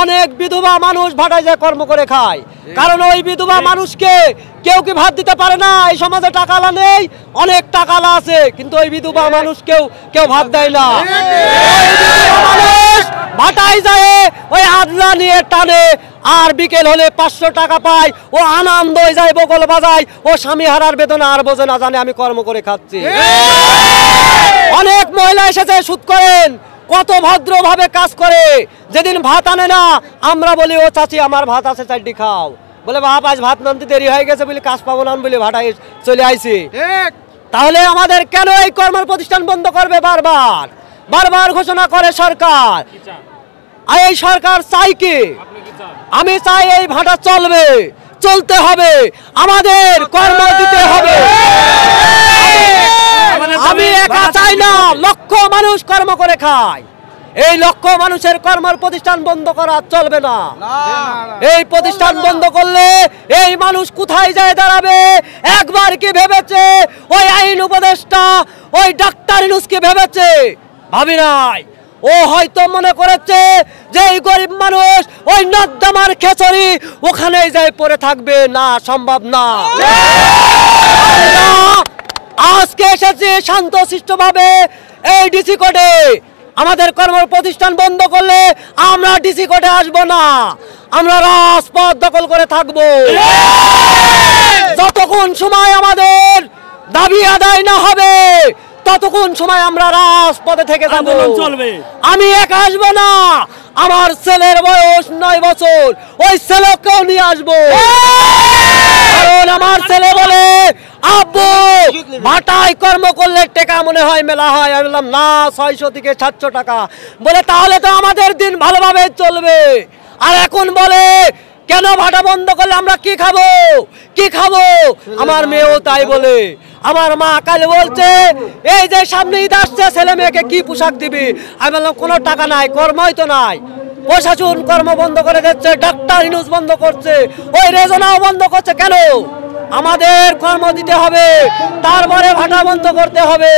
অনেক বিধবা মানুষ ভাটায় যায় কর্ম করে খায়, কারণ ওই বিধবা মানুষকে কেউ কি ভাত দিতে পারে না। এই সমাজে টাকালা নেই, অনেক টাকালা আছে, কিন্তু ওই বিধবা মানুষ কেউ ভাত দেয় না। মানুষ ভাটায় যায় ওই আদলা নিয়ে টানে, আর বিকেল হলে 500 টাকা পায়, ও আনন্দ হয়ে যায়, বগল বাজায়, ও স্বামী হারার বেদনা আর বোঝে না, জানে আমি কর্ম করে খাচ্ছি। অনেক মহিলা এসেছে সুদ করেন, কত ভদ্রভাবে কাজ করে, যেদিন ভাত আনে না আমরা বলি ও চাচি আমার ভাত আছে চারটি খাও, বলে বাপ আজ ভাত নামতে দেরি হয়ে গেছে বলে কাজ পাবো না বলে ভাটায় চলে আইছি। তাহলে আমাদের কেন এই কর্মের প্রতিষ্ঠান বন্ধ করবে? বারবার বারবার ঘোষণা করে সরকার। এই সরকার চাই কি? আমি চাই এই ভাটা চলবে, চলতে হবে, আমাদের কর্ম দিতে হবে। আমি একা চাই না, লক্ষ মানুষ কর্ম করে খায়। এই লক্ষ মানুষের কর্মের প্রতিষ্ঠান বন্ধ করা চলবে না। এই প্রতিষ্ঠান বন্ধ করলে এই মানুষ কোথায় যায় দাঁড়াবে? একবার কি ভেবেছে ওই আইন উপদেষ্টা, ওই ডাক্তার ইউনূস কি ভেবেছে? ভাবি নাই। ও হয়তো মনে করেছে যে এই গরিব মানুষ ওই নর্দমার খেচড়ি ওখানেই যায় পড়ে থাকবে। না, সম্ভব না। আজকে এসেছি শান্তশিষ্ট ভাবে এই ডিসি কোর্টে। আমাদের কর্ম প্রতিষ্ঠান বন্ধ করলে আমরা ডিসি কোর্টে আসবো না, আমরা রাজপথ দখল করে থাকবো। যতক্ষণ সময় আমাদের দাবি আদায় না হবে ততক্ষণ সময় আমরা রাজপথে থেকে যাবো। আমি একা আসবো না, আমার ছেলের বয়স 9 বছর, ওই ছেলেকেও নিয়ে আসবো। কারণ আমার ছেলে বলে আব্বু ভাটায় কর্ম করলে টাকা মনে হয় মেলা হয়। আমি বললাম না, 600 থেকে 700 টাকা। বলে তাহলে তো আমাদের দিন ভালোভাবে চলবে। আর এখন বলে কেন ভাটা বন্ধ করলে আমরা কি খাবো, কি খাবো? আমার মেয়েও তাই বলে। আমার মা কাল বলছে এই যে সামনে ঈদ আসছে, ছেলে মেয়েকে কি পোশাক দিবি? আমি বললাম কোনো টাকা নাই, কর্মই তো নাই। প্রশাসন কর্ম বন্ধ করে দিচ্ছে, ডাক্তার ইউনূস বন্ধ করছে, ওই রেজনাও বন্ধ করছে। কেন? আমাদের কর্ম দিতে হবে, তারপরে ভাটা বন্ধ করতে হবে।